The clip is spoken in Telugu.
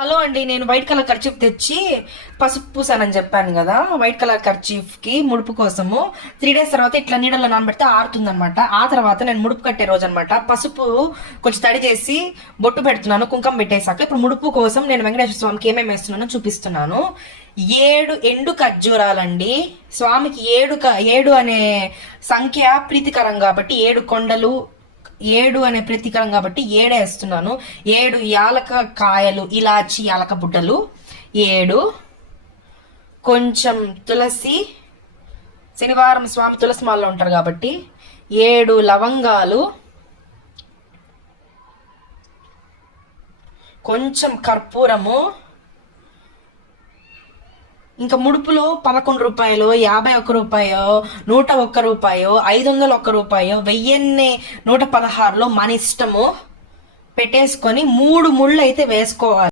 హలో అండి, నేను వైట్ కలర్ కర్చీఫ్ తెచ్చి పసుపు పూసానని చెప్పాను కదా. వైట్ కలర్ కర్చీఫ్ కి ముడుపు కోసము 3 days తర్వాత ఇట్లా నీడలో నానబెడితే ఆరుతుంది అనమాట. ఆ తర్వాత నేను ముడుపు కట్టే రోజు అనమాట. పసుపు కొంచెం తడి చేసి బొట్టు పెడుతున్నాను, కుంకం పెట్టేశాక. ఇప్పుడు ముడుపు కోసం నేను వెంకటేశ్వర స్వామికి ఏమేమి వేస్తున్నానో చూపిస్తున్నాను. 7 ఎండు ఖర్జూరాలండి. స్వామికి 7 అనే సంఖ్య ప్రీతికరం కాబట్టి 7 కొండలు, 7 అనే ప్రతీకరం కాబట్టి 7 వేస్తున్నాను. 7 యాలక కాయలు, ఇలాచి యాలక బుడ్డలు 7, కొంచెం తులసి, శనివారం స్వామి తులసి మాలలో ఉంటారు కాబట్టి 7 లవంగాలు, కొంచెం కర్పూరము, ఇంకా ముడుపులో 11 రూపాయలు, 51 రూపాయో, 101 రూపాయో, 501 రూపాయో, 1116లో మన ఇష్టము పెట్టేసుకొని 3 ముళ్ళు అయితే వేసుకోవాలి.